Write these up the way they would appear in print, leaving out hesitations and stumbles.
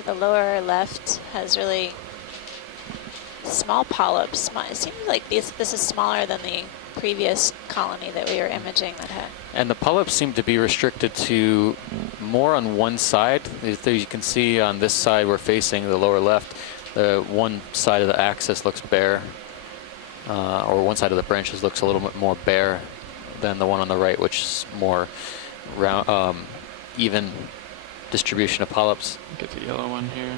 to the lower left has really small polyps. It seems like this is smaller than the previous colony that we were imaging that had. And the polyps seem to be restricted to more on one side. As you can see on this side we're facing, the lower left, the one side of the axis looks bare, or one side of the branches looks a little bit more bare than the one on the right, which is more round, even distribution of polyps. Get the yellow one here.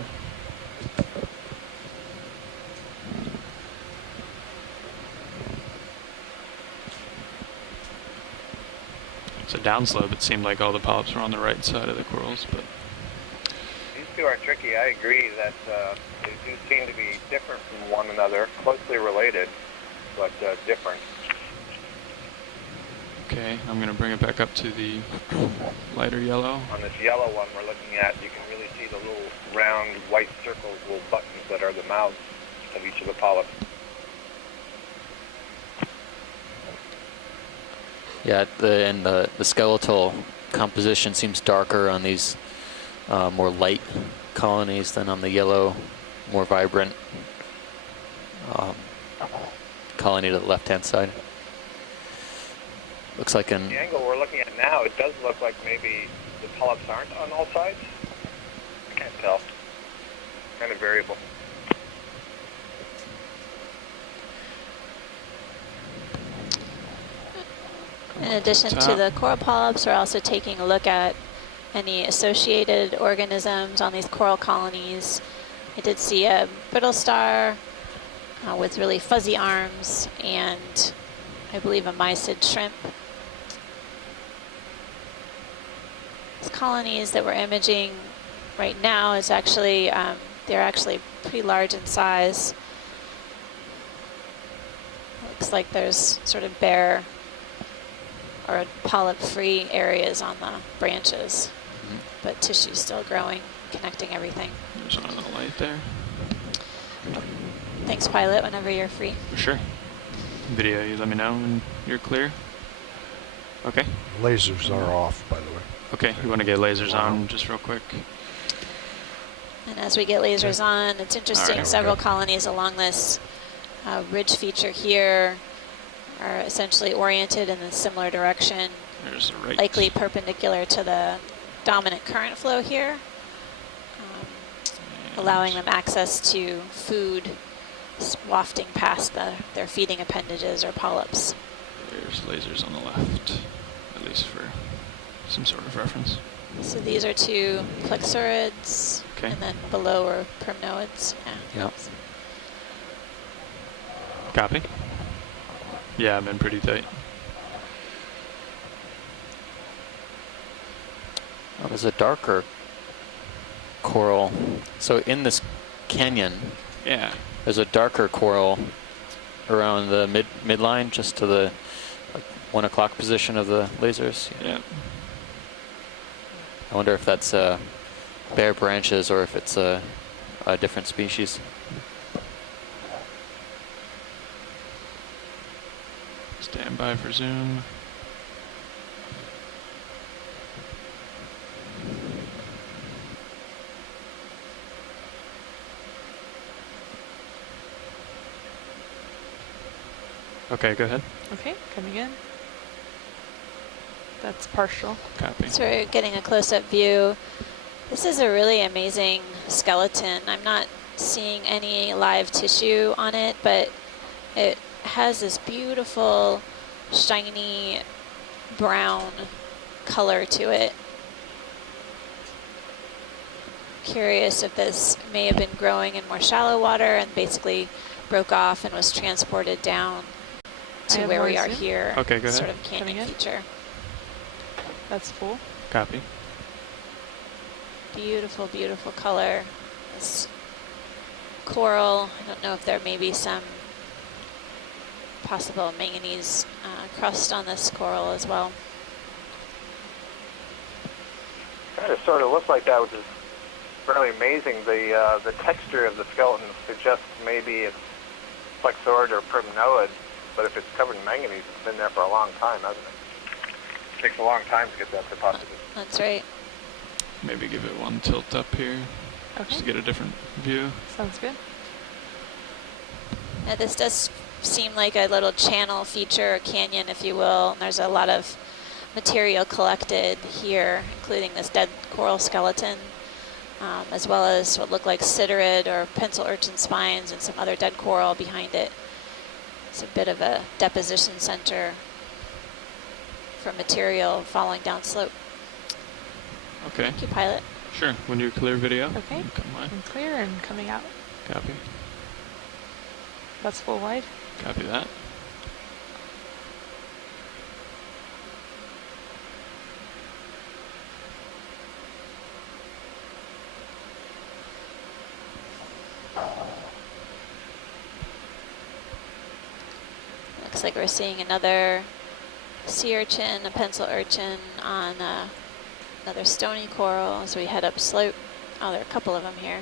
So downslope, it seemed like all the polyps were on the right side of the corals, but these two are tricky. I agree that they do seem to be different from one another, closely related, but different. okay, I'm going to bring it back up to the lighter yellow. On this yellow one we're looking at, you can really see the little round white circles, little buttons that are the mouths of each of the polyps. Yeah, the skeletal composition seems darker on these more light colonies than on the yellow, more vibrant colony to the left-hand side. Looks like in the angle we're looking at now, it does look like maybe the polyps aren't on all sides. I can't tell. Kind of variable. In addition to the coral polyps, we're also taking a look at any associated organisms on these coral colonies. I did see a brittle star with really fuzzy arms, and I believe a mysid shrimp. These colonies that we're imaging right now is actually, they're actually pretty large in size. Looks like there's sort of bare or polyp-free areas on the branches, but tissue's still growing, connecting everything. There's one on the light there. Thanks, pilot, whenever you're free. For sure. Video, you let me know when you're clear. Okay. Lasers are off, by the way. Okay, you want to get lasers on just real quick? And as we get lasers on, it's interesting, right, several colonies along this ridge feature here are essentially oriented in a similar direction, There's the right. likely perpendicular to the dominant current flow here, allowing them access to food wafting past their feeding appendages or polyps. There's lasers on the left, at least for some sort of reference. So these are two plexaurids, Okay. and then below are primnoids. Yeah. Yep. Copy. Yeah, I'm in pretty tight. Oh, there's a darker coral. So in this canyon, Yeah. there's a darker coral around the midline, just to the 1 o'clock position of the lasers. Yeah. I wonder if that's bare branches or if it's a different species. Stand by for zoom. Okay, go ahead. Okay, coming in. That's partial. Copy. So we're getting a close-up view. This is a really amazing skeleton. I'm not seeing any live tissue on it, but it has this beautiful, shiny, brown color to it. Curious if this may have been growing in more shallow water and basically broke off and was transported down to where we are here. Okay, go ahead. Sort of canyon feature. That's full. Copy. Beautiful, beautiful color. This coral, I don't know if there may be some possible manganese crust on this coral as well. Kind of sort of looks like that, which is fairly amazing. The texture of the skeleton suggests maybe it's plexaurid or primnoid, but if it's covered in manganese, it's been there for a long time, hasn't it? It takes a long time to get that deposited. That's right. Maybe give it one tilt up here. Okay. just to get a different view. Sounds good. Now this does seem like a little channel feature, or canyon, if you will. And there's a lot of material collected here, including this dead coral skeleton, as well as what look like siderid or pencil urchin spines and some other dead coral behind it. It's a bit of a deposition center for material falling down slope. Okay, Thank you, pilot. sure. When you clear video, Okay. you come on. And clear and coming out. Copy. That's full wide. Copy that. Looks like we're seeing another sea urchin, a pencil urchin on another stony coral as we head up slope. Oh, there are a couple of them here.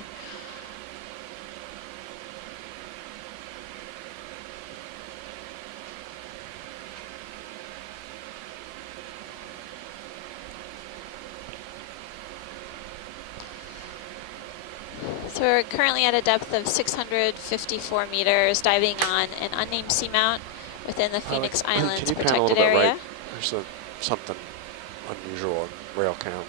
So we're currently at a depth of 654 meters, diving on an unnamed seamount within the Phoenix Islands Can you pan a little protected bit area. right? There's something unusual in rail cam.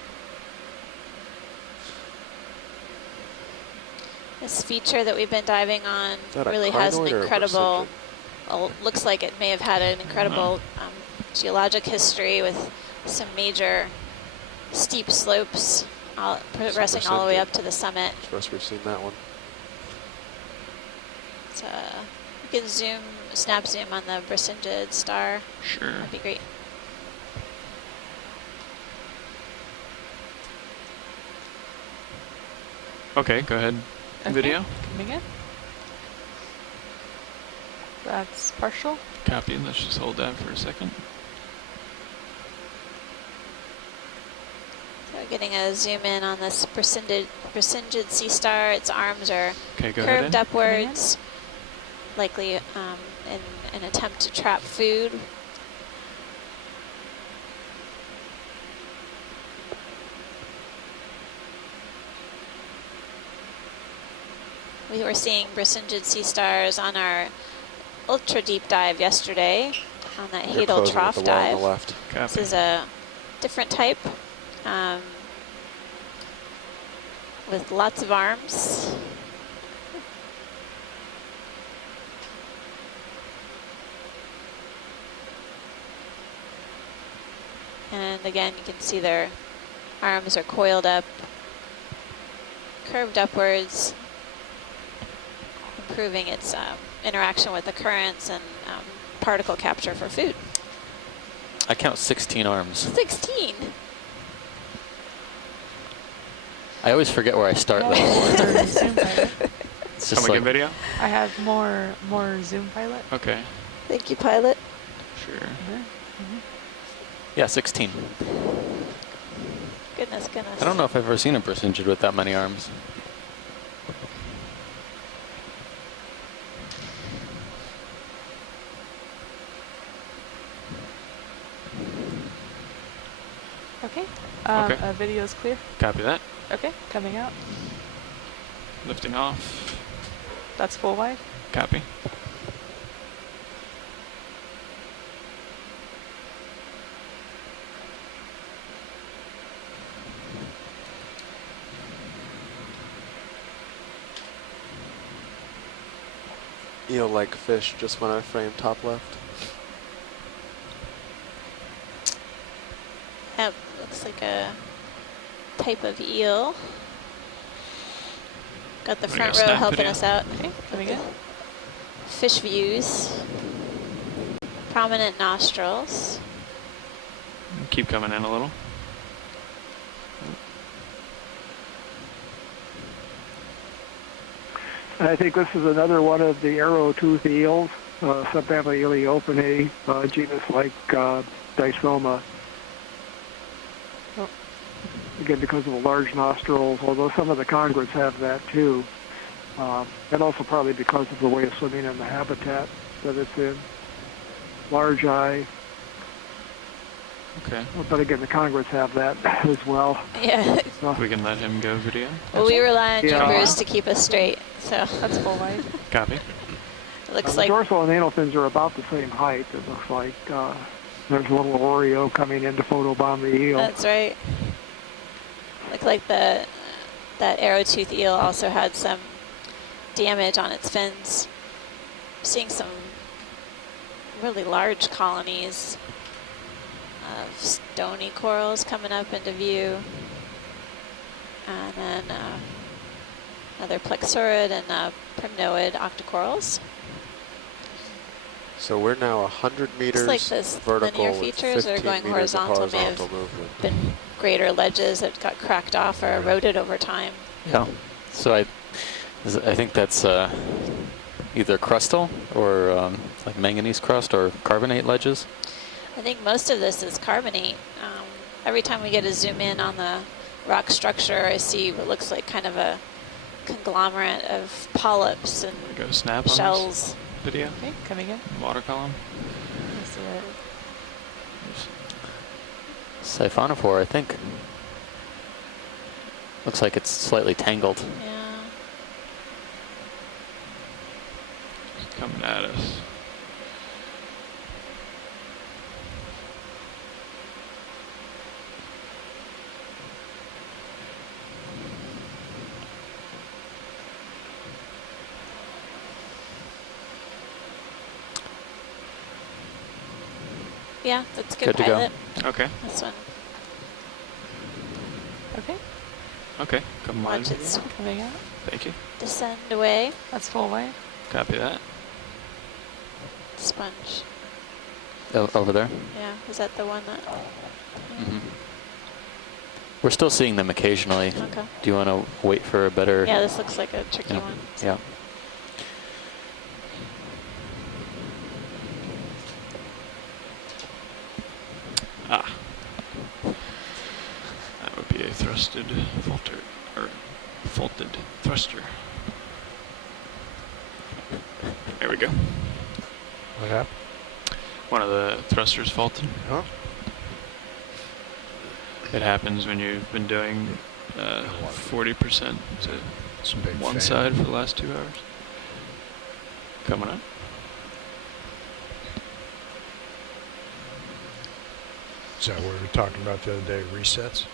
This feature that we've been diving on Is that a really has an crinoid or a incredible, Brisingid? well, looks like it may have had an incredible geologic history with some major steep slopes progressing all the way Brisingid. up to the summit. I suppose we've seen that one. So you can snap zoom on the Brisingid star. Sure. That'd be great. Okay, go ahead. Okay. Video. Coming in. That's partial. Copy. Let's just hold that for a second. So we're getting a zoom in on this Brisingid sea star. Its arms are Okay, go ahead. curved upwards, likely in an attempt to trap food. We were seeing Brisingid sea stars on our ultra deep dive yesterday on that You're Hadal closing with trough the wall on dive. the left. This Copy. is a different type with lots of arms. And again, you can see their arms are coiled up, curved upwards, improving its interaction with the currents and particle capture for food. I count 16 arms. 16. I always forget where I start More though. zoom pilot. It's Can just we like, get video? I have more zoom pilot. Okay. Thank you, pilot. Sure. yeah, 16. Goodness. I don't know if I've ever seen a Brisingid with that many arms. Okay. Okay. Video's clear. Copy that. Okay. Coming out. Lifting off. That's full wide. Copy. Eel-like fish just went out of frame, top left. That looks like a type of eel. Got the Wanna front go row snap helping video? us out. Okay. Coming in. Fish views. Prominent nostrils. Keep coming in a little. I think this is another one of the arrow-tooth eels, subfamily Eleopanae, genus like Dysoma. Oh. Again, because of the large nostrils, although some of the congruents have that too. And also probably because of the way of swimming and the habitat that it's in. Large eye. Okay. But again, the congrates have that as well. Yeah. So, We can let him go video. Well, we rely on you, Yeah. Bruce, to keep us straight. So That's full wide. Copy. it looks the like dorsal and anal fins are about the same height. It looks like there's a little Oreo coming in to photobomb the eel. that's right. Look like that arrowtooth eel also had some damage on its fins. Seeing some really large colonies of stony corals coming up into view, and then another plexurid and primnoid octocorals. So we're now 100 meters Looks like this vertical linear with features are 15 going meters of horizontal, may have movement. been greater ledges that got cracked off or eroded over time. Yeah. So I think that's either crustal or like manganese crust or carbonate ledges. I think most of this is carbonate. Every time we get a zoom in on the rock structure, I see what looks like kind of a conglomerate of polyps and Go snap on shells. this video. Okay, coming in. Water column. Let's see it. Siphonophore, I think. Looks like it's slightly tangled. Yeah. It's coming at us. Yeah, that's good Good to go. pilot. Okay. This one. Okay, Okay. Come on. Watch it coming out. Thank you. descend away. That's full wide. Copy that. Sponge. Over there. Yeah, is that the one that? Hmm. We're still seeing them occasionally. Okay. Do you want to wait for a better? Yeah, this looks like a tricky Yeah. one. Yeah. Ah. That would be a thrusted faulter, or faulted thruster. There we go. What happened? One of the thrusters faulted. Huh? It happens when you've been doing 40% It's a big to one fan. side for the last 2 hours. Coming up. Is that what we were talking about the other day, resets?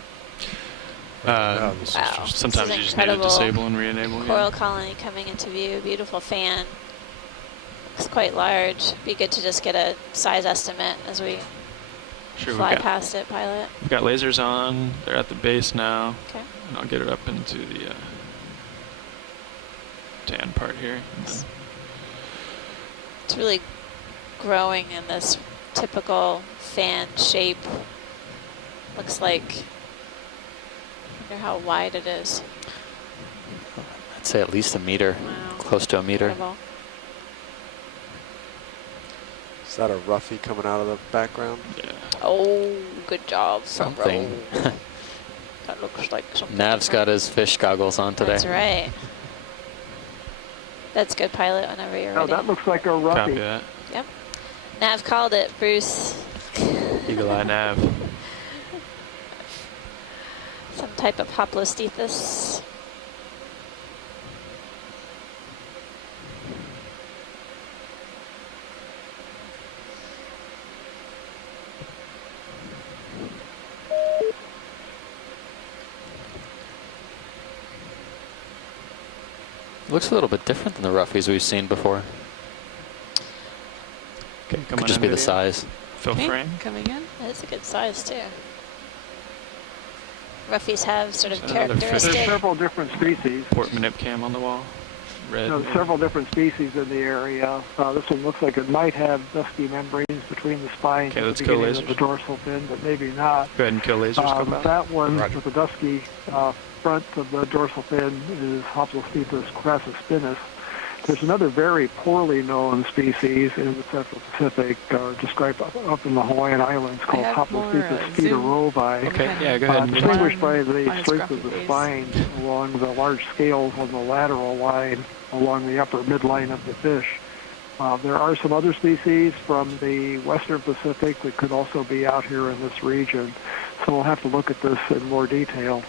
Uh, No, this is Wow. just- Sometimes This you is just need to incredible. disable and re-enable Coral again. colony coming into view. Beautiful fan. Looks quite large. Be good to just get a size estimate as we Sure, fly past it, pilot. we've got lasers on. They're at the base now. Okay. And I'll get it up into the tan part here. And then It's really growing in this typical fan shape. Looks like, I wonder how wide it is. I'd say at least a meter. Wow. Close to a meter. Incredible. Is that a roughie coming out of the background? yeah. Oh, good job. front row. Something. That looks like something. Nav's different. got his fish goggles on today. That's right. That's good, pilot, whenever you're No, ready. that looks like a Copy roughie. that. Yep. Nav called it, Bruce. Eagle Eye Nav. Some type of Hoplostethus. Looks a little bit different than the roughies we've seen before. Okay, come Could on just in be the video. size. Fill Okay, frame. coming in. That's a good size, too. Roughies have sort of There's another fish. There's characteristic. several different species. Port manip cam on the wall. Red. There's several different species in the area. This one looks like it might have dusky membranes between the spines Okay, at let's the go beginning of lasers. the dorsal fin, but maybe not. Go ahead and kill lasers. Come back. That one Roger. with the dusky front of the dorsal fin is Hoplostethus crassospinus. There's another very poorly known species in the Central Pacific, described up in the Hawaiian Islands, called have more, Hoplostethus zoom. rovi. Okay, yeah, go ahead. and get Distinguished by On the its strength of scruffy the face. spines along the large scales on the lateral line, along the upper midline of the fish. There are some other species from the western Pacific that could also be out here in this region, so we'll have to look at this in more detail.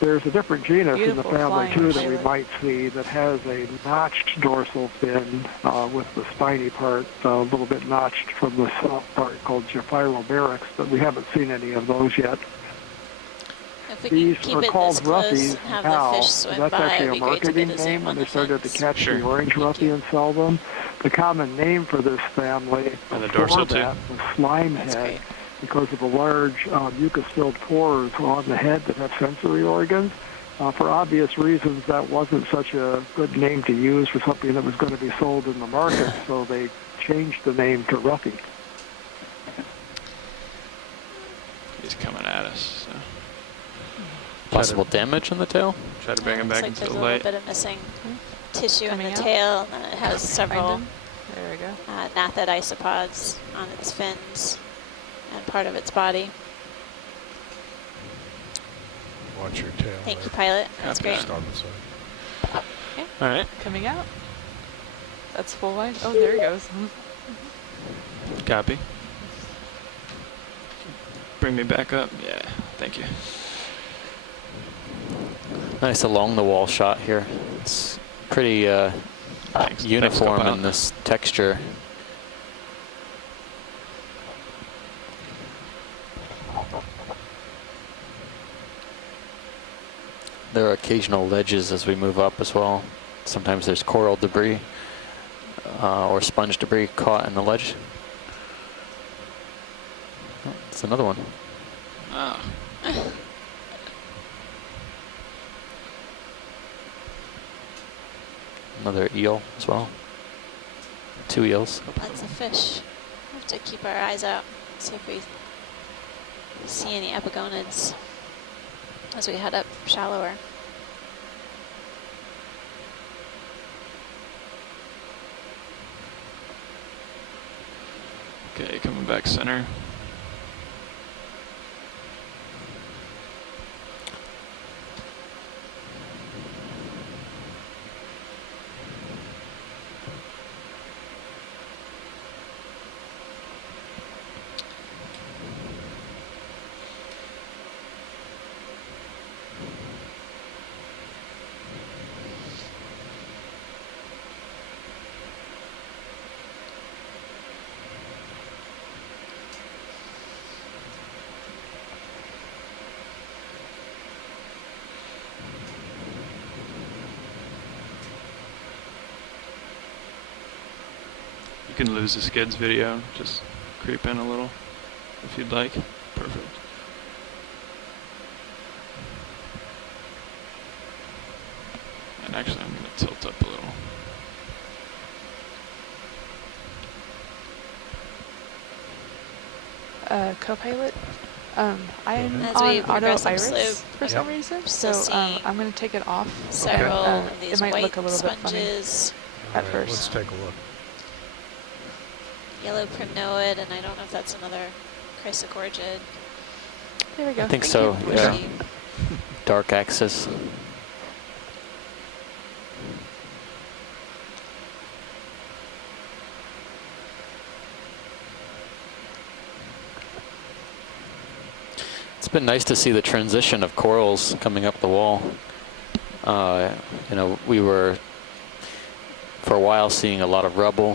There's a different genus in the Beautiful family, flying too, that we pilot. might see that has a notched dorsal fin with the spiny part a little bit notched from the soft part, called Gephyrobarix, but we haven't seen any of those yet. If we These can keep are it this close close roughies and have now. the fish swim That's by, actually it'd a be great to get marketing a zoom name when on they the started to fins. catch Sure. the orange Thank roughy you. and sell them. The common name for this family And the before dorsal, too? that was slime That's head great. because of the large mucus-filled pores on the head that have sensory organs. For obvious reasons, that wasn't such a good name to use for something that was going to be sold in the market, so they changed the name to roughy. He's coming at us. So. Possible damage on the tail? Try to bring him Looks back like into there's the a little light. bit of missing tissue in Coming the out? tail, and then it has several Find him. There we go. gnathid isopods on its fins and part of its body. Watch your tail. Thank you, there. pilot. That's Copy great. that. Starboard side. All right, Coming out. That's full wide. Oh, there he goes. copy. Bring me back up. Yeah, thank you. Nice along the wall shot here. It's pretty Thanks. uniform Thanks, in this texture. There are occasional ledges as we move up as well. Sometimes there's coral debris or sponge debris caught in the ledge. Oh, it's another one. Ah, Another eel as well. 2 eels. Lots of fish. We have to keep our eyes out, see if we see any epigonids as we head up shallower. okay, coming back center. You can lose the skids video, just creep in a little if you'd like. Perfect. And actually I'm going to tilt up a little. Co-pilot. I'm As on we auto progress up iris slope, for some reason, so still seeing I'm going to take it off. several Okay. of these It might white look a little bit funny sponges, All at right, first. let's take a look. yellow primnoid, and I don't know if that's another chrysogorgid. There we go. I think Thank so, you. yeah. Bushy. Dark axis. It's been nice to see the transition of corals coming up the wall. You know, we were for a while seeing a lot of rubble,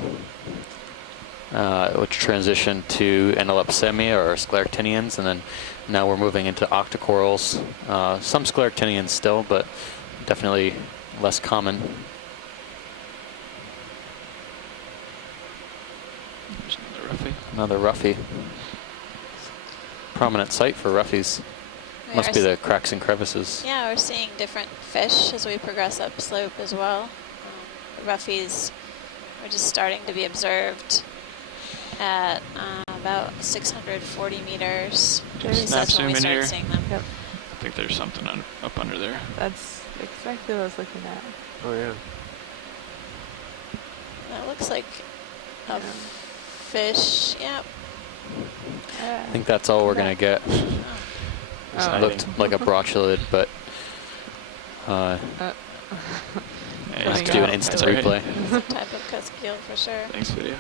which transitioned to Analepsemia or scleractinians, and then now we're moving into octocorals. Some scleractinians still, but definitely less common. There's another roughy. Another roughy. Prominent site for roughies. We Must are be the cracks and crevices. Yeah, we're seeing different fish as we progress up slope as well. The roughies are just starting to be observed at about 640 meters. There's At least snap that's when we zoom in start here. seeing them. Yep. I think there's something up under there. That's exactly what I was looking at. Oh yeah. That looks like a Yeah. fish. Yep. I think that's all we're going to get. Oh. It looked like a brocculid, but Yeah, I have he's to got do an it. instant That's all right. replay. Some type of that's Gil for sure. Thanks, video.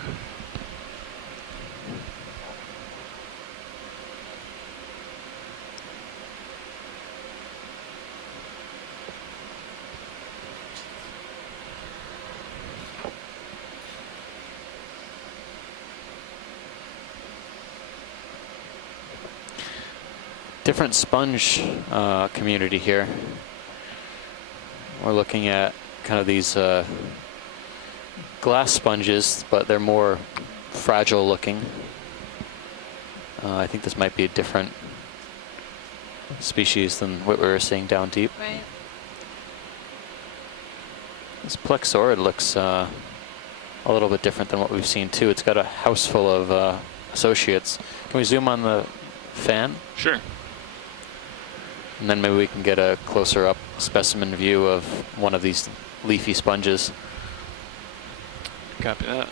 Different sponge community here. We're looking at kind of these glass sponges, but they're more fragile looking. I think this might be a different species than what we were seeing down deep. Right. This plexaurid looks a little bit different than what we've seen too. It's got a house full of associates. Can we zoom on the fan? Sure. And then maybe we can get a closer up specimen view of one of these leafy sponges. Copy that.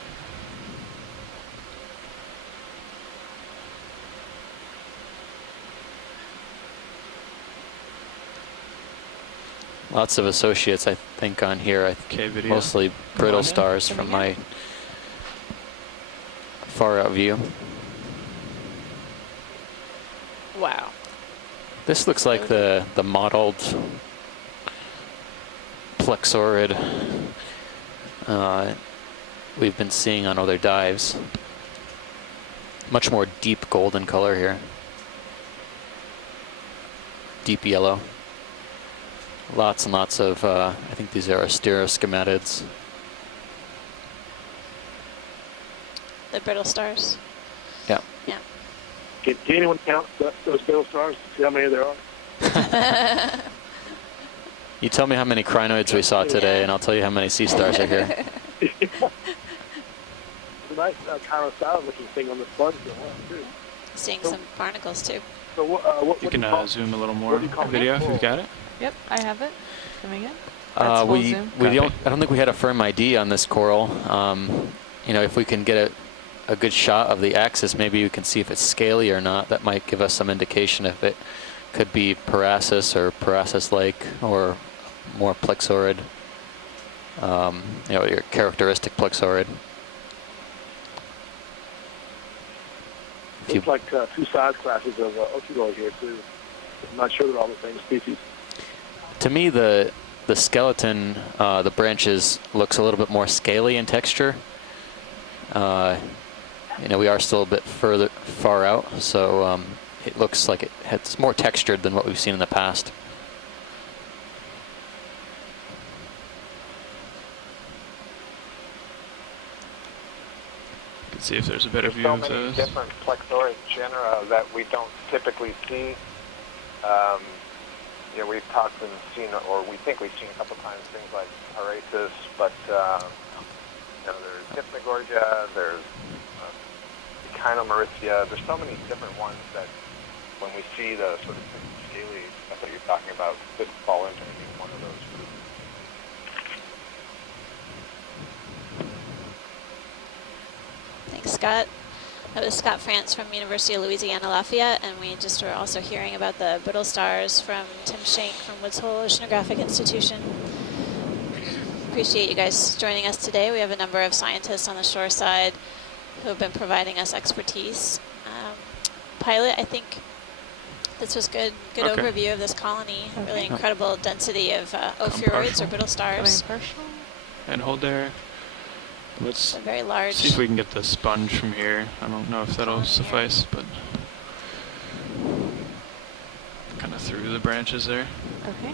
Lots of associates, I think, on here. Okay, video. Mostly brittle on in. stars from my far out view. Wow. This looks like the mottled plexaurid we've been seeing on other dives. Much more deep golden color here. Deep yellow. Lots and lots of, I think these are asteroschematids. The brittle stars. Yeah. Yeah. Can anyone count those brittle stars to see how many there are? You tell me how many crinoids we saw today, and I'll tell you how many sea stars are here. It's a nice kind of style-looking thing on the sponge, too. Seeing some barnacles too. So what You do can call- zoom a little more what do you call video it? if you've got it. Yep, I have it. Coming in. That's full We zoom. don't. I don't think we had a firm ID on this coral. You know, if we can get a good shot of the axis, maybe we can see if it's scaly or not. That might give us some indication if it could be Parasus or Parasus-like or more plexaurid. You know, your characteristic plexaurid. If you- Looks like two size classes of Okeanos here, too. I'm not sure they're all the same species. To me, the skeleton, the branches, looks a little bit more scaly in texture. You know, we are still a bit far out, so it looks like it's more textured than what we've seen in the past. You can see if there's a better There's view so of many those. different plexaurid genera that we don't typically see. You know, we've talked and seen, or we think we've seen a couple times things like Parasus, but you know, there's Hypnogorgia, there's Echinomauritia. There's so many different ones that when we see the sort of scaly, that's what you're talking about, could fall into any one of those groups. Thanks, Scott. That was Scott France from University of Louisiana Lafayette, and we just were also hearing about the brittle stars from Tim Shank from Woods Hole Oceanographic Institution. Appreciate you guys joining us today. We have a number of scientists on the shore side who have been providing us expertise. Pilot, I think this was good Okay. overview of this colony. Okay. Really incredible density of ophiuroids or brittle stars. Coming partial. And hold there. Let's A very large. see if we can get the sponge from here. I don't know if that'll suffice, but kind of through the branches there. Okay.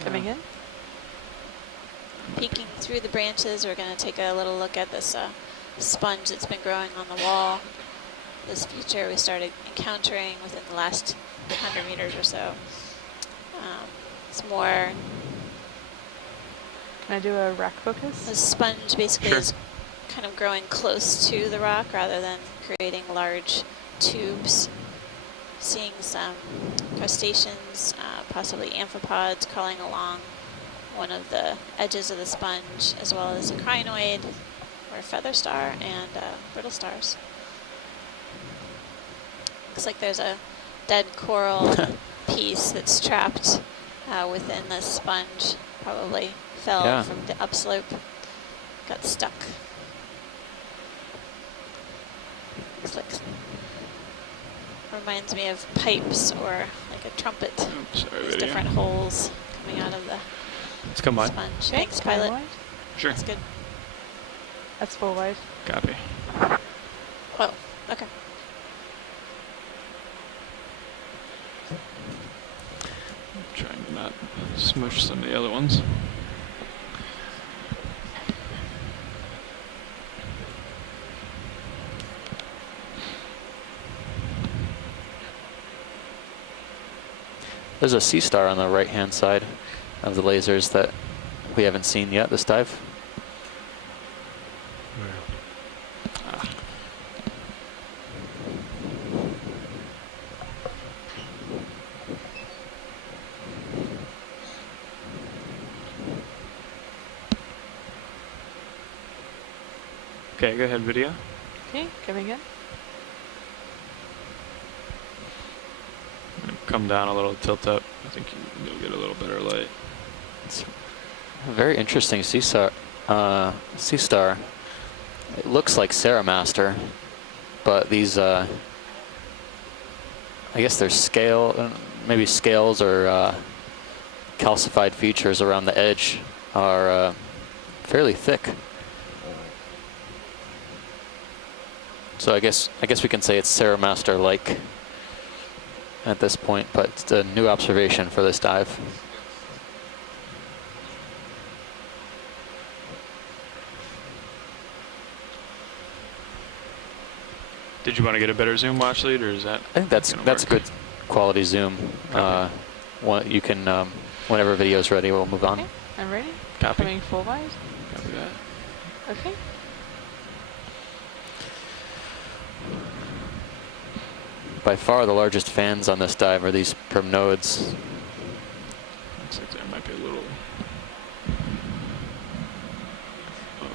Coming in. Peeking through the branches, we're going to take a little look at this sponge that's been growing on the wall. This feature we started encountering within the last 100 meters or so. It's more, Can I do a rack focus? the sponge basically Sure. is kind of growing close to the rock rather than creating large tubes. Seeing some crustaceans, possibly amphipods crawling along one of the edges of the sponge, as well as a crinoid or a feather star and brittle stars. Looks like there's a dead coral piece that's trapped within the sponge. Probably fell Yeah. from the upslope. got stuck. Looks like reminds me of pipes or like a trumpet. Oops, sorry, There's video. different holes coming out of the Let's come by. sponge. Okay, Thanks, time pilot. wide. Sure. That's good. That's full wide. Copy. Oh, okay. Trying to not smush some of the other ones. There's a sea star on the right-hand side of the lasers that we haven't seen yet this dive. Ah. Okay, go ahead, video. Okay, coming in. I'm gonna come down a little, tilt up. I think you'll get a little better light. It's a very interesting sea star. It looks like Ceramaster, but these, I guess there's maybe scales or calcified features around the edge are fairly thick. So I guess we can say it's Ceramaster-like at this point, but it's a new observation for this dive. Did you want to get a better zoom watch lead, or is that? I think that's a good quality zoom. You can whenever video's ready, we'll move on. Okay, I'm ready. Copy. Coming full wide. Copy that. Okay. By far the largest fans on this dive are these primnoids. Looks like there might be a little.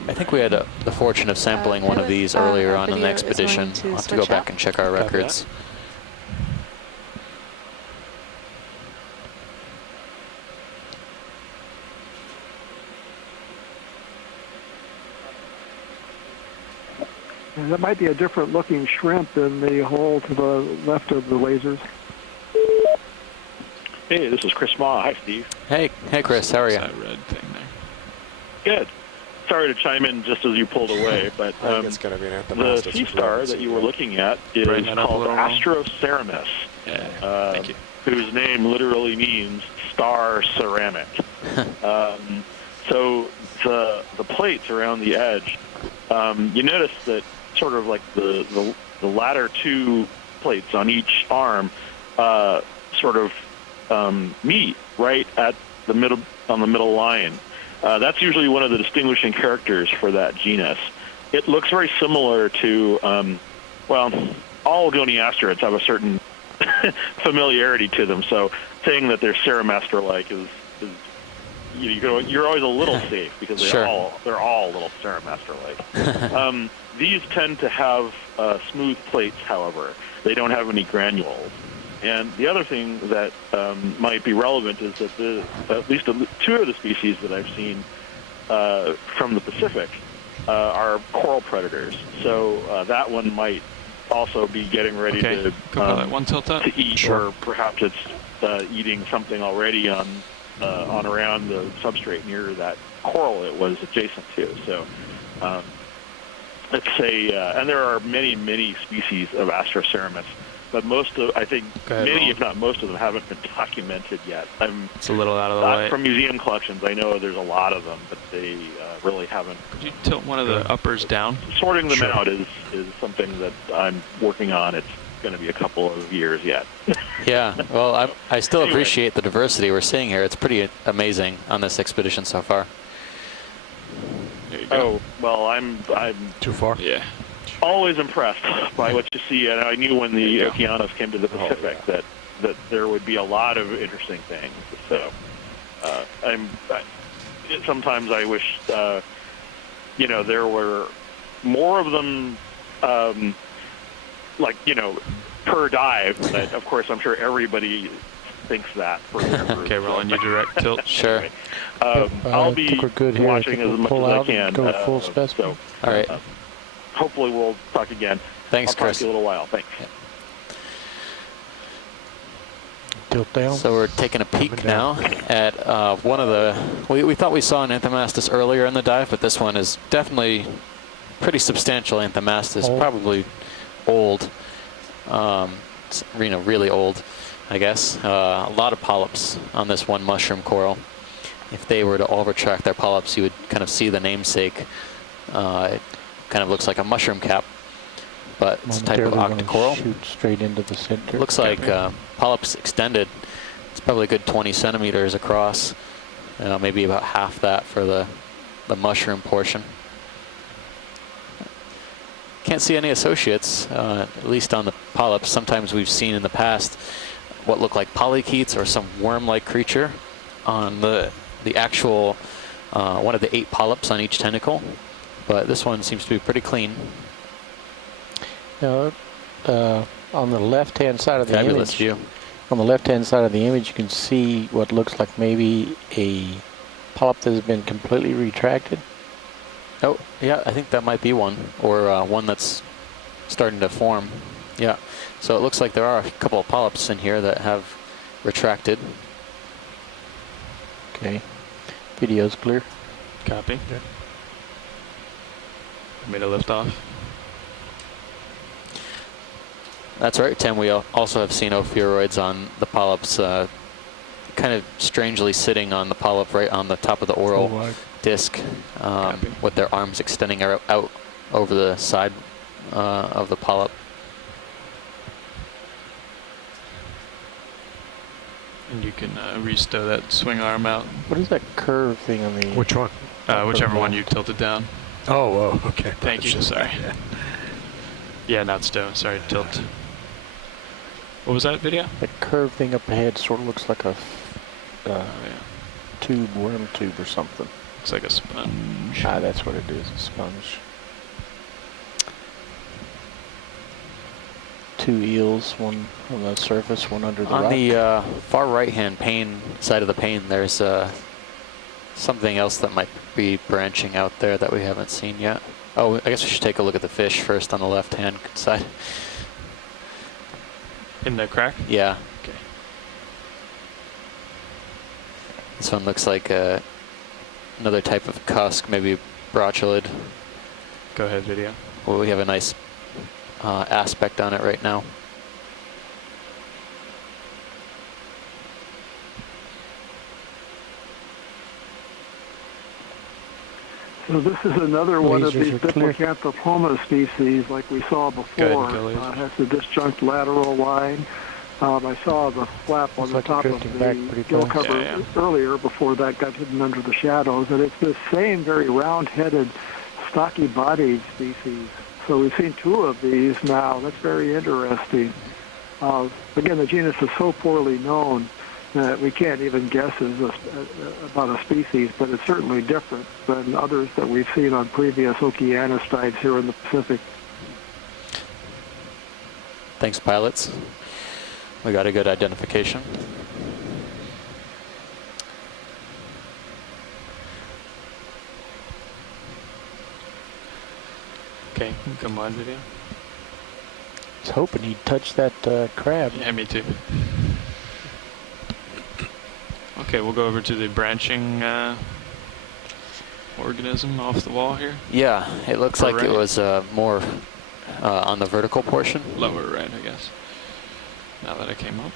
I think we had the fortune of sampling one of these earlier on in the expedition. I'll have to go back and check our records. And that might be a different looking shrimp in the hole to the left of the lasers. Hey, this is Chris Ma. Hi, Steve. Hey Chris, how are you? That red thing there. Good. Sorry to chime in just as you pulled away, but I think it's going to be an the sea star that you were looking at is called Astroceramus, Yeah, thank you. whose name literally means star ceramic. So the plates around the edge, you notice that sort of like the latter two plates on each arm sort of meet right at the middle on the middle line. That's usually one of the distinguishing characters for that genus. It looks very similar to, well, all goniastrids have a certain familiarity to them. So saying that they're Ceramaster-like is you're always a little safe because they're all a little Ceramaster-like. These tend to have smooth plates, however. They don't have any granules. And the other thing that might be relevant is that at least two of the species that I've seen from the Pacific are coral predators. So that one might also be getting ready to one tilt up. to eat, or perhaps it's eating something already on around the substrate near that coral it was adjacent to. So let's say, and there are many species of Astroceramus. But I think many, if not most of them, haven't been documented yet. It's a little out of the way. From museum collections, I know there's a lot of them, but they really haven't. Could you tilt one of the uppers down? Sorting them out is something that I'm working on. It's going to be a couple of years yet. Yeah, well, I still appreciate the diversity we're seeing here. It's pretty amazing on this expedition so far. There you go. Oh, well, I'm Too far? Yeah. always impressed by what you see, and I knew when the Okeanos came to the Pacific that there would be a lot of interesting things. So sometimes I wish there were more of them, per dive. But of course, I'm sure everybody thinks that for their group. Okay, Roland, you direct tilt. Sure. Anyway, I'll I be think we're good here. I watching think as we'll much pull as I out and can. go full specimen. So, All right. hopefully we'll talk again. Thanks, I'll talk Chris. to you in a little while. Thanks. Tilt down. So we're taking a peek now at one of the. We thought we saw an Anthomastus earlier in the dive, but this one is definitely pretty substantial Anthomastus, Old. probably old. Really old, I guess. A lot of polyps on this one mushroom coral. If they were to all retract their polyps, you would kind of see the namesake. It kind of looks like a mushroom cap, but it's a type of Momentarily octocoral. shoot straight into the center. Looks like polyps extended. It's probably a good 20 centimeters across. Maybe about half that for the mushroom portion. Can't see any associates, at least on the polyps. Sometimes we've seen in the past what look like polychaetes or some worm-like creature on the actual one of the 8 polyps on each tentacle. But this one seems to be pretty clean. Now, on the left-hand side of the Fabulous image, view. on the left-hand side of the image, you can see what looks like maybe a polyp that has been completely retracted. Oh, yeah, I think that might be one, or one that's starting to form. Yeah, so it looks like there are a couple of polyps in here that have retracted. Okay, video's clear. Copy. Made a lift off. That's right, Tim. We also have seen ophiuroids on the polyps, kind of strangely sitting on the polyp right on the top of the oral disc, with their arms extending out over the side of the polyp. And you can restow that swing arm out. What is that curve thing on the... Which one? Whichever one you tilted down. Oh, okay. Thank you. Sorry. Yeah, not stow. Sorry, tilt. What was that video? That curve thing up ahead sort of looks like a Yeah. tube, worm tube or something. Looks like a sponge. Ah, that's what it is, a sponge. 2 eels, one on the surface, one under the rock. On the far right-hand pane side of the pane, there's something else that might be branching out there that we haven't seen yet. Oh, I guess we should take a look at the fish first on the left-hand side. In the crack? Yeah. Okay. This one looks like another type of cusk, maybe brocholid. Go ahead, video. Well, we have a nice aspect on it right now. So this is another one of Lasers these are clear. Diplocanthropoma species like we saw before. Go ahead, go It has the disjunct lateral line. I saw the flap on Looks the like top it's of drifting back the pretty gill fast. cover Yeah, earlier before that got hidden under the shadows. And it's this same very round-headed, stocky-bodied species. So we've seen 2 of these now. That's very interesting. Again, the genus is so poorly known that we can't even guess about a species, but it's certainly different than others that we've seen on previous Okeanos dives here in the Pacific. Thanks, pilots. We got a good identification. Okay, come on, video. I was hoping he'd touch that crab. Yeah, me too. Okay, we'll go over to the branching organism off the wall here. Yeah, it looks like it was more on the vertical portion. Lower right, I guess. Now that I came up.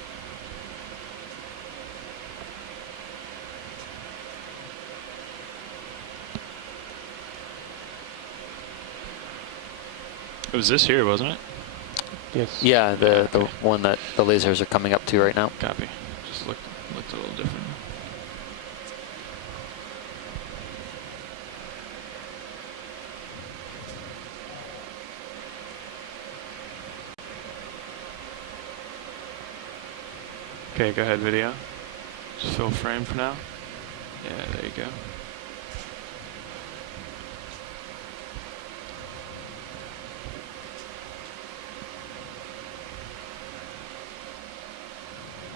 It was this here, wasn't it? Yes. Yeah, the one that the lasers are coming up to right now. Copy. Just looked a little different. Okay, go ahead, video. Just fill frame for now. Yeah, there you go.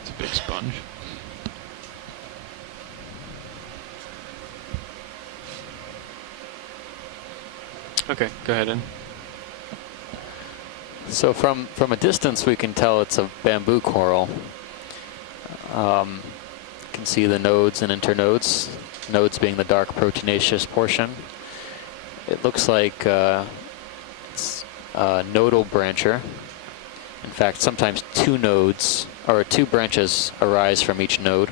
It's a big sponge. Okay, go ahead in. So from a distance, we can tell it's a bamboo coral. You can see the nodes and internodes, nodes being the dark proteinaceous portion. It looks like it's a nodal brancher. In fact, sometimes two nodes, or two branches arise from each node.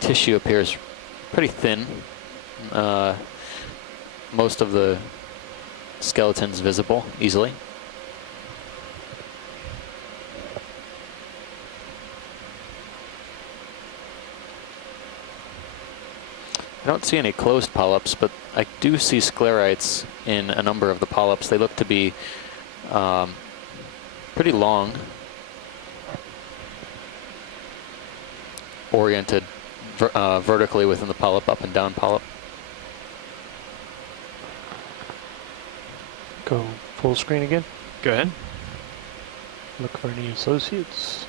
Tissue appears pretty thin. Most of the skeleton's visible easily. I don't see any closed polyps, but I do see sclerites in a number of the polyps. They look to be pretty long, oriented vertically within the polyp, up and down polyp. Go full screen again. Go ahead. Look for any associates.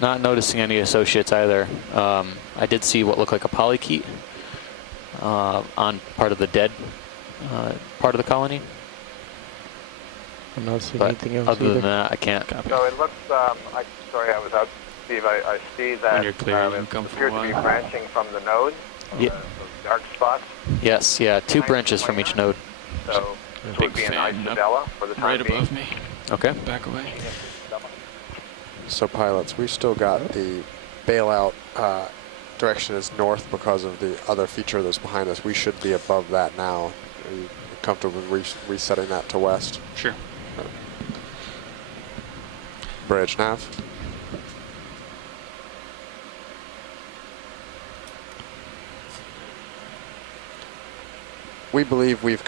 Not noticing any associates either. I did see what looked like a polychaete on part of the dead part of the colony. I'm not seeing But anything else other either. than that, I can't. So it looks, sorry, I was out, Steve. I see that When you're clear, you can it come for appears a to be while. branching from the node, Yeah. those dark spots. Yes, yeah, two branches from each node. So it Big would be an fan up isodella for the time right being. above me. Okay. Back away. So pilots, we still got the bailout direction is north because of the other feature that's behind us. We should be above that now. Are you comfortable with resetting that to west? Sure. Bridge nav. We believe we've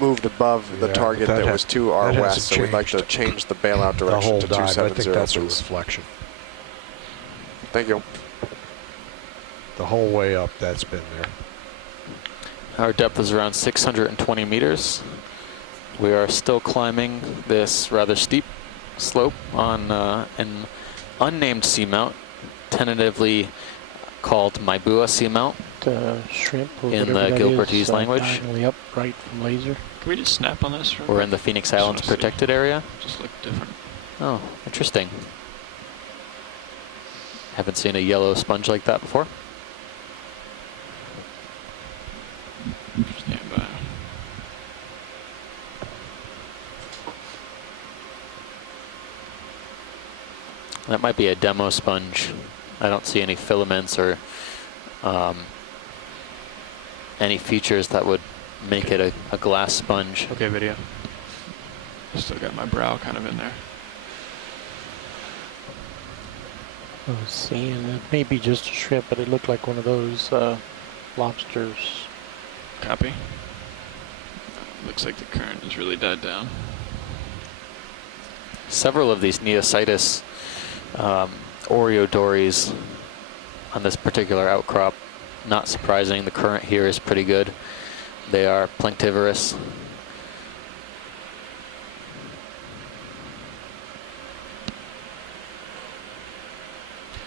moved above the Yeah, target but that that was to our that west, hasn't so we'd like to changed. change the bailout The direction whole to dive, I 270, think that's a please. reflection. Thank you. The whole way up, that's been there. Our depth is around 620 meters. We are still climbing this rather steep slope on an unnamed seamount, tentatively called Maibua Seamount. Shrimp or In whatever the that Gilbertese is, language. diagonally up, right from laser. Can we just snap on this? real We're quick? in the Phoenix Just Islands wanna see. protected area. Just look different. Oh, interesting. Haven't seen a yellow sponge like that before. Stand by. That might be a demo sponge. I don't see any filaments or any features that would make it a glass sponge. Okay, video. Still got my brow kind of in there. I was seeing it may be just a shrimp, but it looked like one of those lobsters. Copy. Looks like the current has really died down. Several of these Neositis Oreodories on this particular outcrop. Not surprising, the current here is pretty good. They are planktivorous.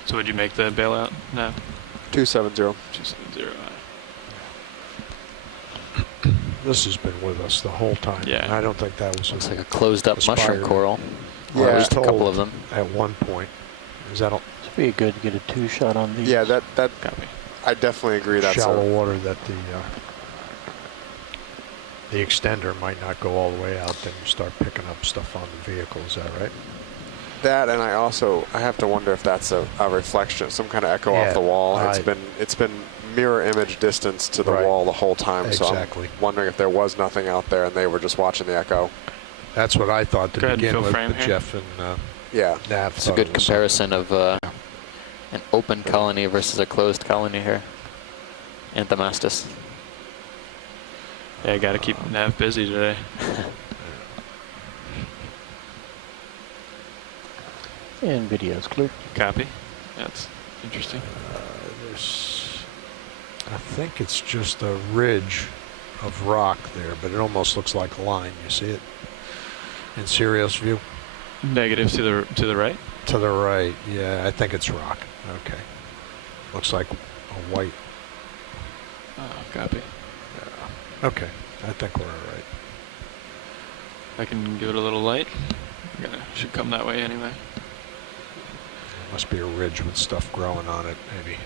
So would you make the bailout? No. 270. 270. This has been with us the whole time. Yeah. And I don't think that was Looks like a closed up mushroom Aspired. coral. Or Yeah. at least a couple Told of them. At one point. Is that a It'd be good to get a two shot on these. Yeah, that Copy. I definitely agree. That's shallow a, water that the extender might not go all the way out, then you start picking up stuff on the vehicle, is that right? that, and I have to wonder if that's a reflection, some kind of echo off Yeah, the wall. I- It's been mirror image distance to the Right. wall the whole time. Exactly. So I'm wondering if there was nothing out there and they were just watching the echo. That's what I thought to Go ahead and begin fill with, frame but here. Jeff and Yeah. Nav It's a thought good it was comparison of an open colony versus a closed colony here. Anthomastus. Yeah, I gotta keep Nav busy today. And video's clear. Copy. That's interesting. there's I think it's just a ridge of rock there, but it almost looks like a line. You see it in Sirius view? Negative to the right? To the right, yeah, I think it's rock. Okay. Looks like a white. Oh, copy. Yeah. Okay, I think we're all right. I can give it a little light. Should come that way anyway. Must be a ridge with stuff growing on it, maybe.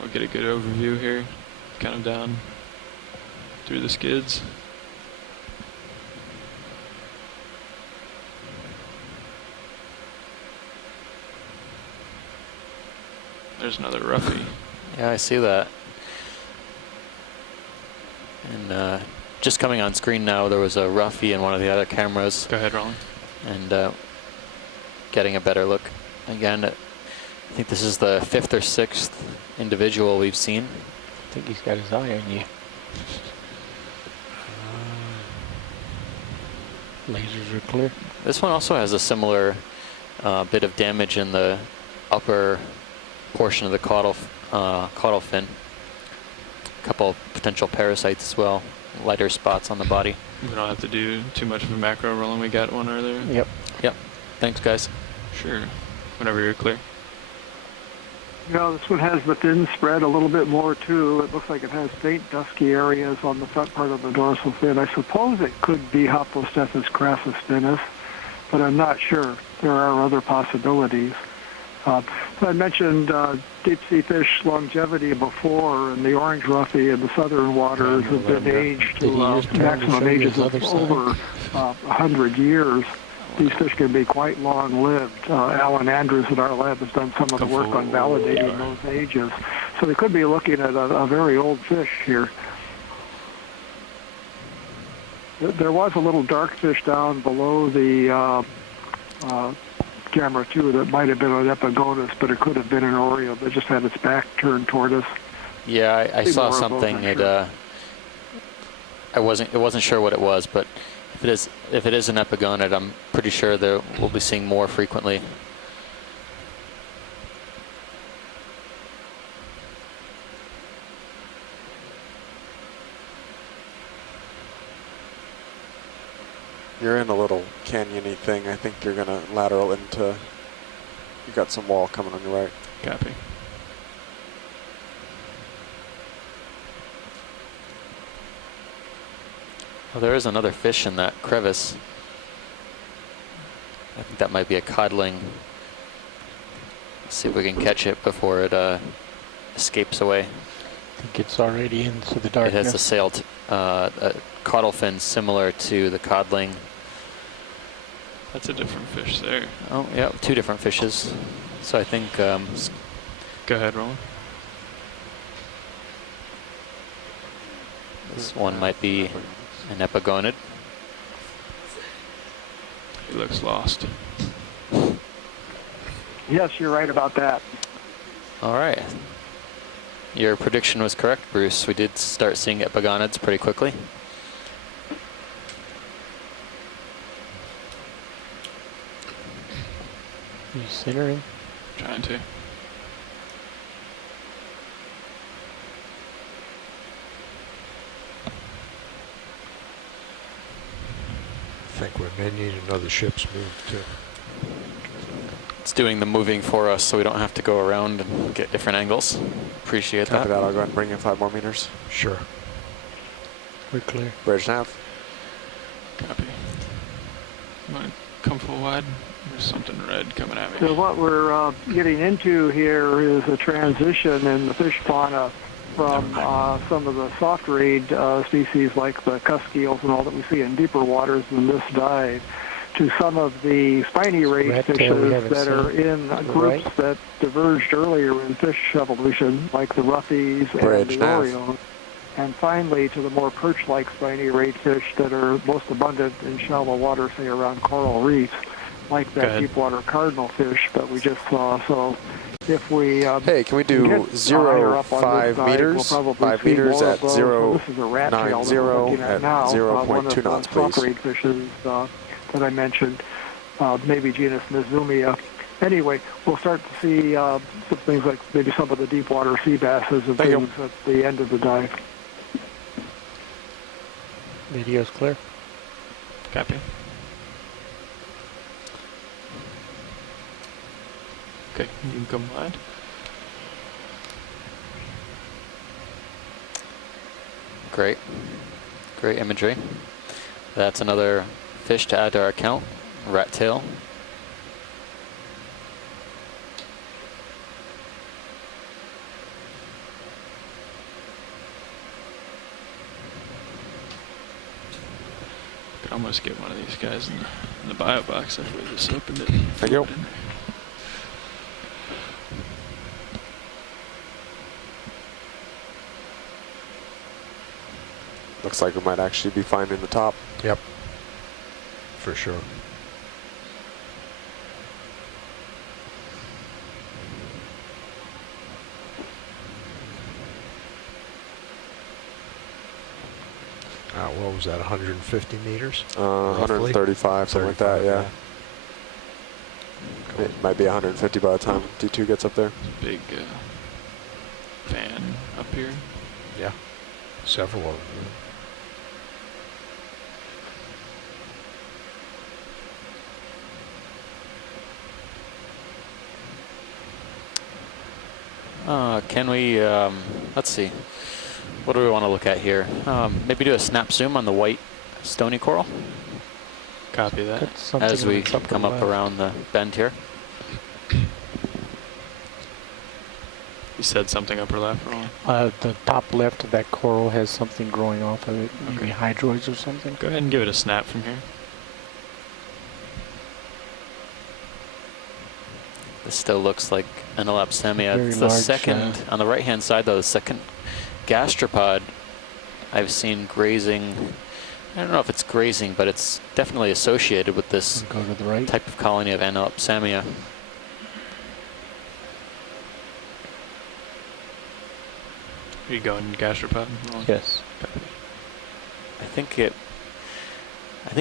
We'll get a good overview here. Kind of down through the skids. There's another roughie. Yeah, I see that. And just coming on screen now, there was a roughie in one of the other cameras. Go ahead, Roland. And getting a better look. Again, I think this is the 5th or 6th individual we've seen. I think he's got his eye on you. Lasers are clear. This one also has a similar bit of damage in the upper portion of the caudal fin. A couple potential parasites as well. Lighter spots on the body. We don't have to do too much of a macro, Roland. We got one earlier. Yep. Yep. Thanks, guys. Sure. Whenever you're clear. Yeah, this one has the fin spread a little bit more too. It looks like it has faint dusky areas on the front part of the dorsal fin. I suppose it could be Hoplostethus crassus spinis, but I'm not sure. There are other possibilities. I mentioned deep-sea fish longevity before, and the orange roughie in the southern waters have been aged to maximum ages of over 100 years. These fish can be quite long-lived. Alan Andrews at our lab has done some of the work on validating those ages. So we could be looking at a very old fish here. There was a little dark fish down below the camera, too, that might have been an epigonus, but it could have been an Oreo that just had its back turned toward us. Yeah, I saw something. I wasn't sure what it was, but if it is an epigonid, I'm pretty sure that we'll be seeing more frequently. You're in a little canyon-y thing. I think you're going to lateral into... You've got some wall coming on your right. Copy. Well, there is another fish in that crevice. I think that might be a codling. Let's see if we can catch it before it escapes away. I think it's already into the darkness. It has a sailed a caudal fin similar to the codling. That's a different fish there. Oh, yeah, 2 different fishes. So I think... Go ahead, Roland. This one might be an epigonid. He looks lost. Yes, you're right about that. All right. Your prediction was correct, Bruce. We did start seeing epigonids pretty quickly. You centering? Trying to. I think we may need another ship's move too. It's doing the moving for us, so we don't have to go around and get different angles. Appreciate Copy that. that. I'll go ahead and bring in 5 more meters. Sure. We're clear. Bridge nav. Copy. You want to come full wide? There's something red coming at me. So what we're getting into here is a transition in the fish fauna from some of the soft reed species like the cusk eels and all that we see in deeper waters than this dive, to some of the spiny ray fishes that are in groups that diverged earlier in fish evolution, like the roughies and the Oreos. And finally, to the more perch-like spiny ray fish that are most abundant in shallow water, say around coral reefs, like that deep water cardinal fish that we just saw. So if we hey, can we do 0.5 meters? We'll 5 meters at 0.90 so this is a rat tail that we're looking at now, 0.2 knots, please. Soft reed fishes that I mentioned, maybe genus Mizumia. Anyway, we'll start to see some things like maybe some of the deep water sea basses and Thank you. things at the end of the dive. Video's clear. Copy. Okay, you can come wide. Great. Great imagery. That's another fish to add to our account. Rat tail. Could almost get one of these guys in the bio box if we just opened it. Thank you. Looks like we might actually be finding the top. Yep. For sure. What was that, 150 meters? 135, something like that, yeah. Cool. It might be 150 by the time D2 gets up there. Big fan up here. Yeah. Several of them. Can we, let's see, what do we want to look at here? Maybe do a snap zoom on the white stony coral Copy that. as we come up around the bend here. You said something upper left, Roland? The top left of that coral has something growing off of it. Maybe Okay. hydroids or something. Go ahead and give it a snap from here. This still looks like an Elapsemia. Very It's the large, second, on the right-hand side though, the second gastropod I've seen grazing. I don't know if it's grazing, but it's definitely associated with this Go to the right. type of colony of Elapsemia. Are you going gastropod, Roland? Yes. Copy. I think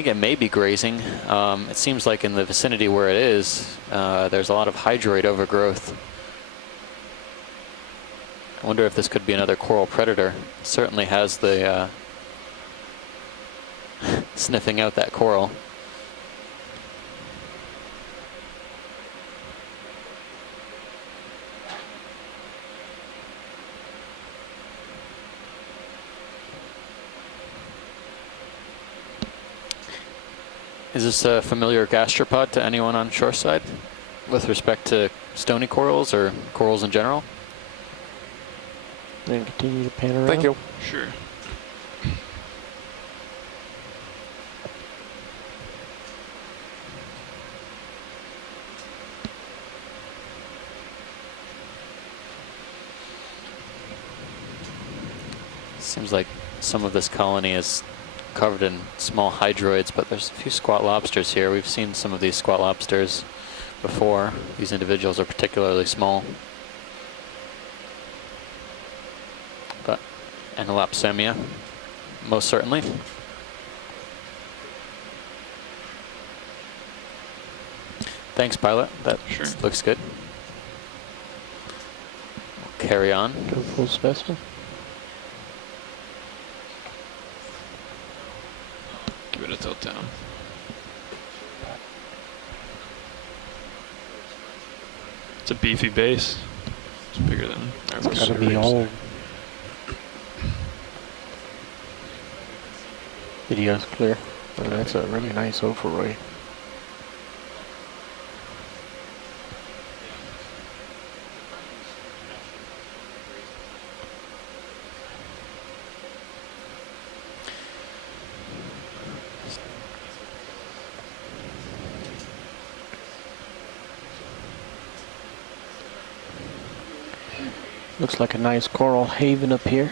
it may be grazing. It seems like in the vicinity where it is, there's a lot of hydroid overgrowth. I wonder if this could be another coral predator. It certainly has the sniffing out that coral. Is this a familiar gastropod to anyone on shoreside with respect to stony corals or corals in general? Then continue to pan around. Thank you. Sure. Seems like some of this colony is covered in small hydroids, but there's a few squat lobsters here. We've seen some of these squat lobsters before. These individuals are particularly small. But Elapsemia, most certainly. Thanks, pilot. That Sure. looks good. We'll carry on. Go full specimen. Give it a tilt down. It's a beefy base. It's bigger than our It's base. gotta be all. Video's clear. Oh, that's a really nice overlay. Looks like a nice coral haven up here.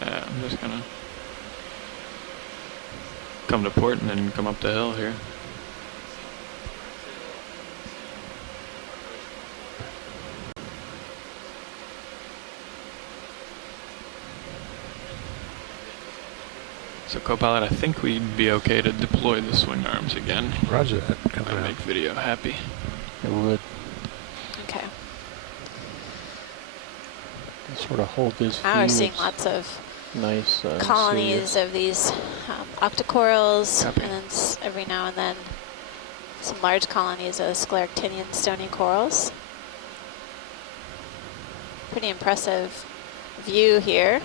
Yeah, I'm just gonna come to port and then come up the hill here. So co-pilot, I think we'd be okay to deploy the swing arms again. Roger that. I make video happy. It would Okay. sort of hold this Now we're view. seeing It's lots of nice colonies of these octocorals, Copy. and then every now and then some large colonies of scleractinian stony corals. Pretty impressive view here.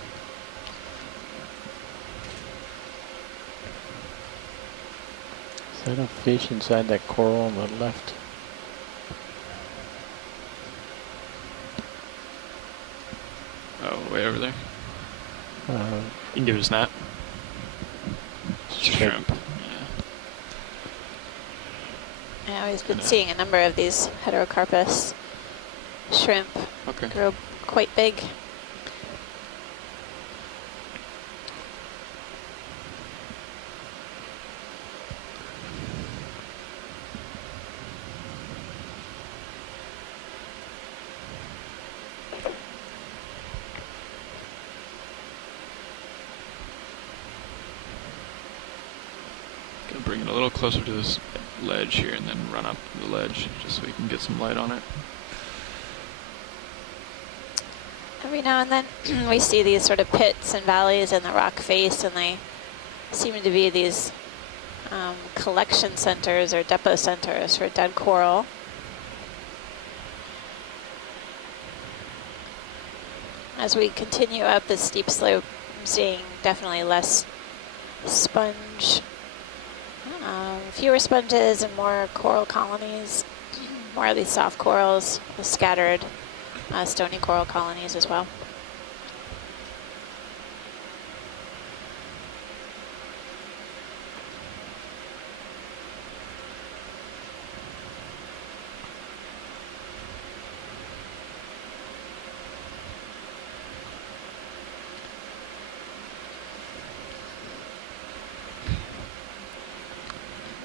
Is that a fish inside that coral on the left? Oh, way over there. Uh, You can give it a snap. Shrimp. Yeah. Yeah, we've been seeing a number of these heterocarpus shrimp Okay. grow quite big. Gonna bring it a little closer to this ledge here and then run up the ledge just so we can get some light on it. Every now and then we see these sort of pits and valleys in the rock face, and they seem to be these collection centers or depot centers for dead coral. As we continue up this steep slope, I'm seeing definitely less sponge, fewer sponges and more coral colonies, more of these soft corals, the scattered stony coral colonies as well.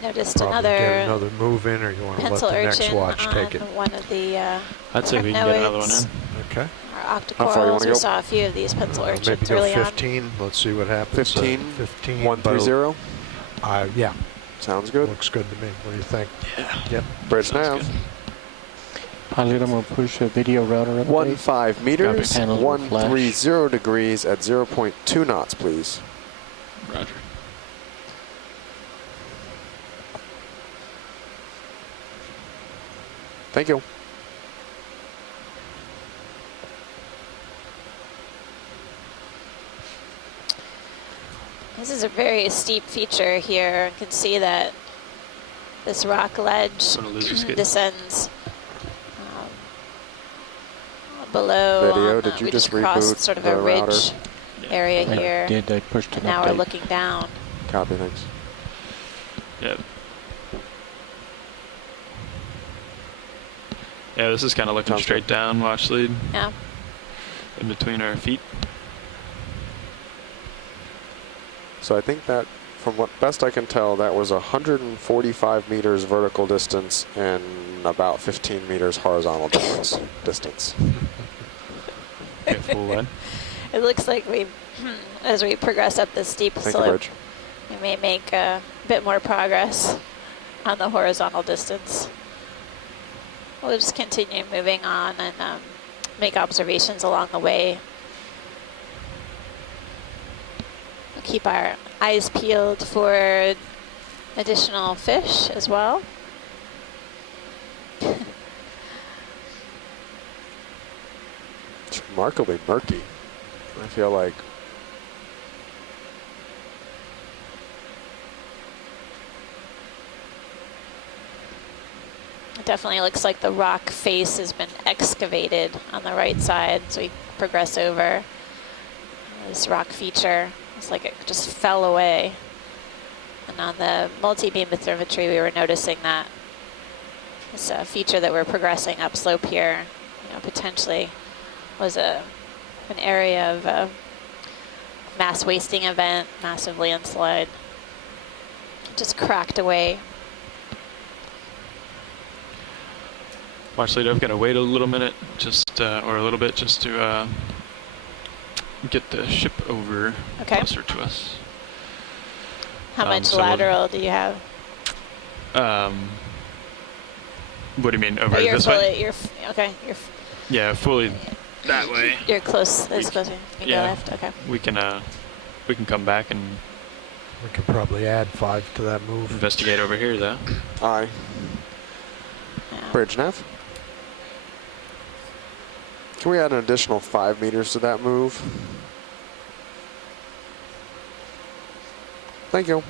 Noticed Probably get another another move in, or you want to let pencil the next urchin watch on take it? one of the I'd say we can get another one in. Okay. our How far you octocorals. wanna We go? saw a few of these pencil Maybe urchins go early on. 15. Let's see what happens. 15? 15. 130? Yeah, Sounds good. looks good to me. What do you think? Yeah. Yep. Bridge Sounds nav. good. Pilot, I'm going to push a video router update. 15 meters, Panel will flash. 130 degrees at 0.2 knots, please. Roger. Thank you. This is a very steep feature here. You can see that this rock ledge Gonna lose this kid. descends below. Video, on did you we just crossed reboot sort of the a ridge router? area I here. did. I pushed an And now update. we're looking down. Copy, thanks. Yep. Yeah, this is kind of looking Sounds straight down, watch lead, Yeah. in between our feet. So I think that, from what best I can tell, that was 145 meters vertical distance and about 15 meters horizontal distance. Okay, full line. It looks like we, as we progress up this steep Thank you, slope, Bridge. we may make a bit more progress on the horizontal distance. We'll just continue moving on and make observations along the way. We'll keep our eyes peeled for additional fish as well. It's remarkably murky. I feel like It definitely looks like the rock face has been excavated on the right side as we progress over. This rock feature, it's like it just fell away. And on the multi-beam bathymetry, we were noticing that this feature that we're progressing upslope here, you know, potentially was an area of a mass wasting event, massive landslide. It just cracked away. Watch lead, I'm gonna wait a little minute, just or a little bit, just to get the ship over Okay. closer to us. How much so we'll- lateral do you have? What do you mean, over Oh, you're this fully, way? okay, Yeah, fully that way. you're close, it's close, you can go Yeah. left, okay. We can come back and We can probably add 5 to that move. investigate over here, though. Aye. Yeah. Bridge nav. Can we add an additional 5 meters to that move? Thank you.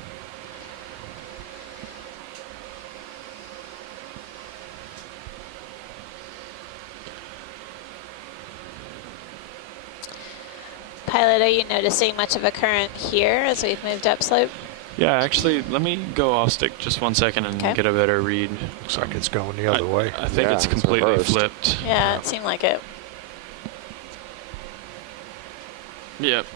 Pilot, are you noticing much of a current here as we've moved upslope? Yeah, actually, let me go off stick just 1 second and Okay. get a better read. Looks like it's going the other way. I think Yeah, it's it's completely reversed. flipped. Yeah, it seemed like it. Yep.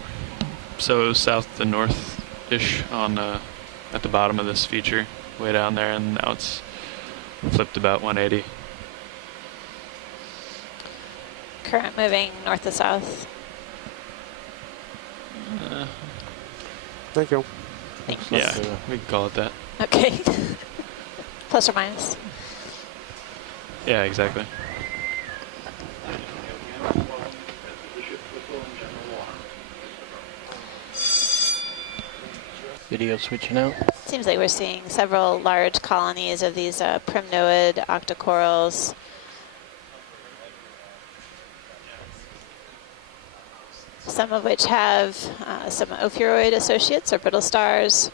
So south to north-ish on at the bottom of this feature, way down there, and now it's flipped about 180. Current moving north to south. Thank you. Yeah, we can call it that. Okay. Plus or minus. Yeah, exactly. Video switching out. Seems like we're seeing several large colonies of these primnoid octocorals. Some of which have some ophiuroid associates or brittle stars.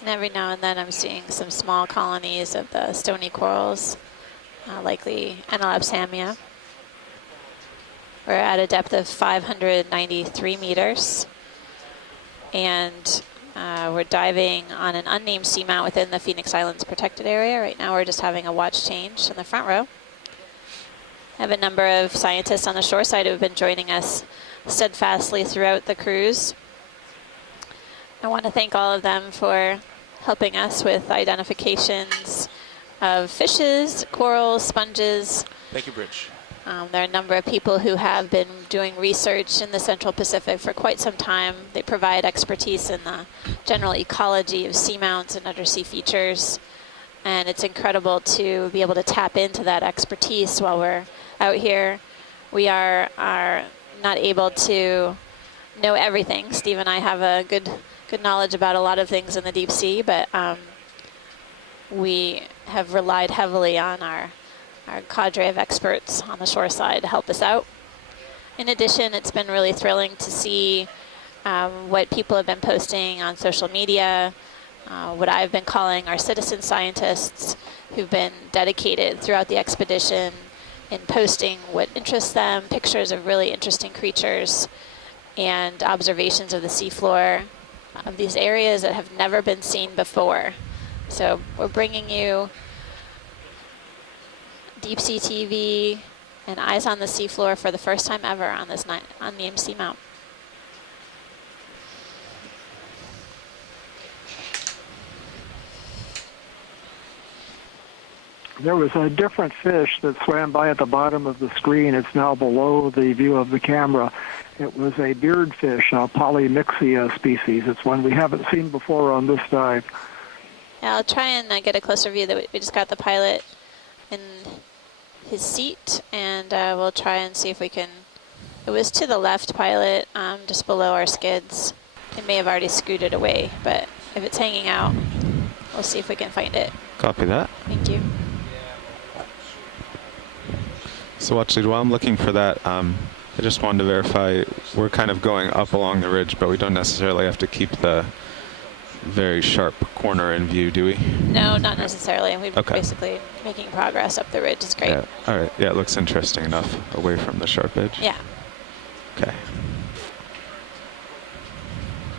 And every now and then I'm seeing some small colonies of the stony corals, likely Analabsamia. We're at a depth of 593 meters. And we're diving on an unnamed seamount within the Phoenix Islands protected area. Right now we're just having a watch change in the front row. I have a number of scientists on the shore side who have been joining us steadfastly throughout the cruise. I want to thank all of them for helping us with identifications of fishes, corals, sponges. Thank you, Bridge. There are a number of people who have been doing research in the Central Pacific for quite some time. They provide expertise in the general ecology of seamounts and undersea features. And it's incredible to be able to tap into that expertise while we're out here. We are not able to know everything. Steve and I have a good knowledge about a lot of things in the deep sea, but we have relied heavily on our cadre of experts on the shore side to help us out. In addition, it's been really thrilling to see what people have been posting on social media, what I've been calling our citizen scientists who've been dedicated throughout the expedition in posting what interests them, pictures of really interesting creatures and observations of the seafloor of these areas that have never been seen before. So we're bringing you deep sea TV and eyes on the seafloor for the first time ever on this unnamed seamount. There was a different fish that swam by at the bottom of the screen. It's now below the view of the camera. It was a beardfish, a Polymyxia species. It's one we haven't seen before on this dive. Yeah, I'll try and get a closer view. That we just got the pilot in his seat, and we'll try and see if we can. It was to the left, pilot, just below our skids. It may have already scooted away, but if it's hanging out, we'll see if we can find it. Copy that. Thank you. So actually, while I'm looking for that, I just wanted to verify we're kind of going up along the ridge, but we don't necessarily have to keep the very sharp corner in view, do we? No, not necessarily. We're Okay. basically making progress up the ridge. It's great. Yeah. All right. Yeah, it looks interesting enough away from the sharp edge. Yeah. Okay.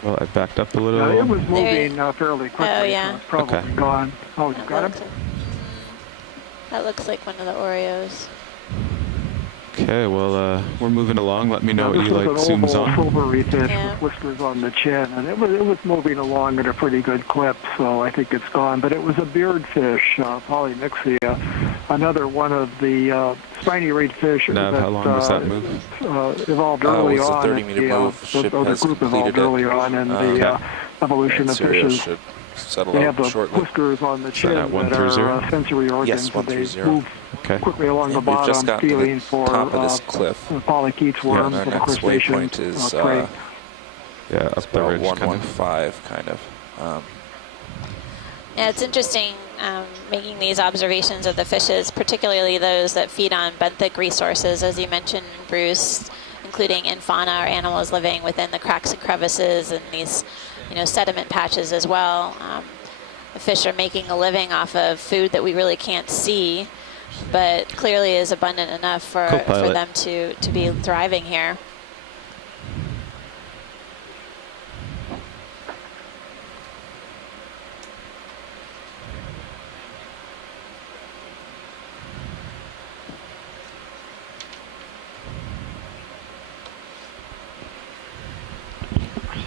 Well, I backed up a little. It was moving fairly quickly. Oh, yeah. So it's probably Okay. gone. Oh, you got him? That looks like one of the Oreos. Okay, well, we're moving along. Let me know what This you was like an zooms oval on. silvery fish Yeah. with whiskers on the chin, and it was moving along at a pretty good clip, so I think it's gone. But it was a beardfish, Polymyxia, another one of the spiny reed fish Nav, that how long was that move? evolved It early was a on. 30-meter move. Ship the has group completed evolved early it. on in the Okay. evolution And of Sirius fishes. should settle They out have the shortly. whiskers on the that chin at that are 130? sensory organs. Yes, so they 130. move Okay. quickly along the And we've bottom, just gotten to feeling the for top of this cliff. polychaetes Yeah. worms, Our the next crustaceans, waypoint is prey. Yeah, up it's the about ridge kind of. 115 kind of. Yeah, it's interesting making these observations of the fishes, particularly those that feed on benthic resources, as you mentioned, Bruce, including in fauna or animals living within the cracks and crevices and these, sediment patches as well. The fish are making a living off of food that we really can't see, but clearly is abundant enough for Co-pilot. them to be thriving here.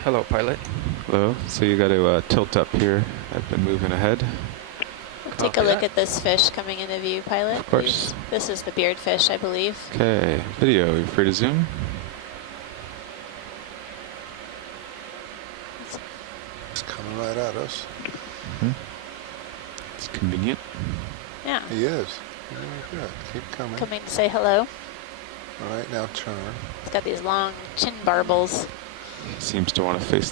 Hello, pilot. Hello. So you got to tilt up here. I've been moving ahead. Take a look at this fish coming into view, pilot. Of course. Please. This is the beardfish, I believe. Okay. Video. You're free to zoom. It's coming right at us. It's convenient. Yeah. He is. Very good. Keep coming. Coming to say hello. All right, now turn. It's got these long chin barbels. Seems to want to face the